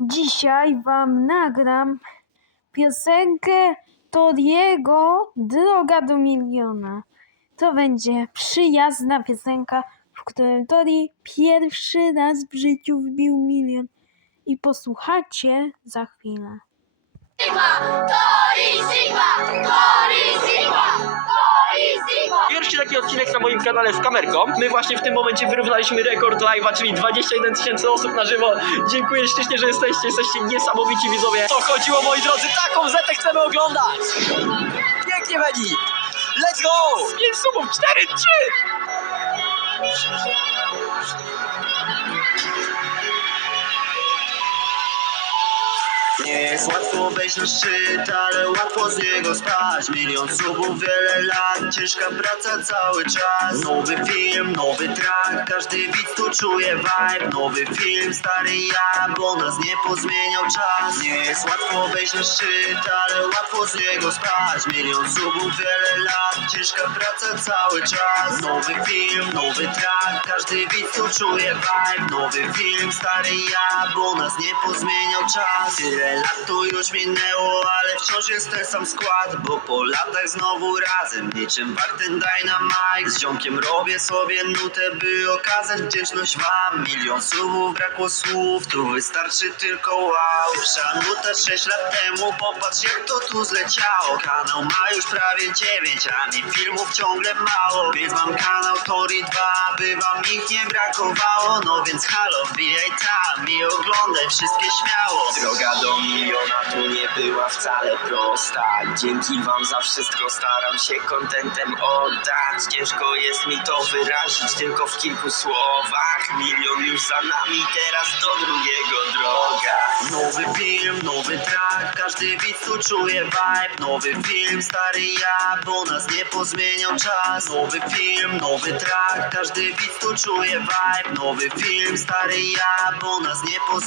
Dzisiaj wam nagram piosenkę Toriego Droga do miliona. To będzie przyjazna piosenka, w której Tori pierwszy raz w życiu wbił milion. I posłuchacie za chwilę. Tori Sigma, Tori Sigma, Tori. Pierwszy taki odcinek na moim kanale z kamerką. My właśnie w tym momencie wyrównaliśmy rekord live'a, czyli 21 tysięcy osób na żywo. Dziękuję ślicznie, że jesteście, jesteście niesamowici widzowie. To chodziło, moi drodzy, taką zetę chcemy oglądać! Pięknie, Beni! Let's go! 5 subów, 4, 3! Nie jest łatwo wejść na szczyt, ale łatwo z niego spać. Milion subów, wiele lat, ciężka praca cały czas. Nowy film, nowy track, każdy widz tu czuje vibe. Nowy film, stary ja, bo nas nie pozmieniał czas. Nie jest łatwo wejść na szczyt, ale łatwo z niego spać. Milion subów, wiele lat, ciężka praca cały czas. Nowy film, nowy track, każdy widz tu czuje vibe. Nowy film, stary ja, bo nas nie pozmieniał czas. Tyle lat tu już minęło, ale wciąż jest ten sam skład Bo po latach znowu razem, niczym Barten Dynamite. Z ziomkiem robię sobie nutę, by okazać wdzięczność wam. Milion słów, brakło słów, tu wystarczy tylko wow. Pierwsza nuta 6 lat temu, popatrz jak to tu zleciało. Kanał ma już prawie 9, a mi filmów ciągle mało. Więc mam kanał Tori 2, by wam ich nie brakowało. No więc halo, wbijaj tam wszystkie śmiało. Droga do miliona tu nie była wcale prosta. Dzięki wam za wszystko staram się kontentem oddać. Ciężko jest mi to wyrazić tylko w kilku słowach. Milion już za nami, teraz do drugiego droga. Nowy film, nowy track, każdy widz tu czuje vibe. Nowy film, stary ja, bo nas nie pozmieniał czas. Nowy film, nowy track, każdy widz tu czuje vibe. Nowy film, stary ja, bo nas nie pozmieniał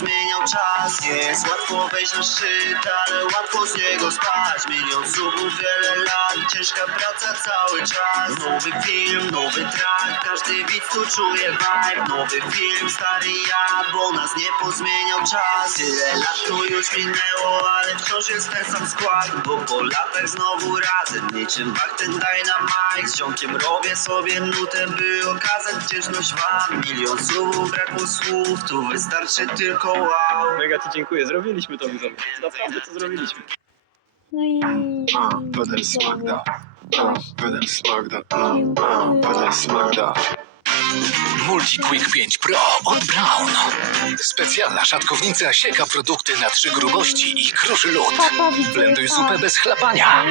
czas. Nie jest łatwo wejść na szczyt, ale łatwo z niego spać. Milion subów, wiele lat, ciężka praca cały czas. Nowy film, nowy track, każdy czuje vibe Nowy film, stary ja, bo nas nie pozmieniał czas Tyle lat tu już minęło, ale wciąż jest ten sam skład Bo po latach znowu razem, niczym Bakten Dynamite Z ziomkiem robię sobie nutę, by okazać wdzięczność wam Milion słów, brakło słów, tu wystarczy tylko wow Mega ci dziękuję, zrobiliśmy to widzowie. Naprawdę to zrobiliśmy. No i... Pedal smagda. Pedal smagda. Pedal smagda. Multiquick 5 Pro od Brown. Specjalna szatkownica sieka produkty na trzy grubości i kruszy lód. Blenduj zupę bez chlapania.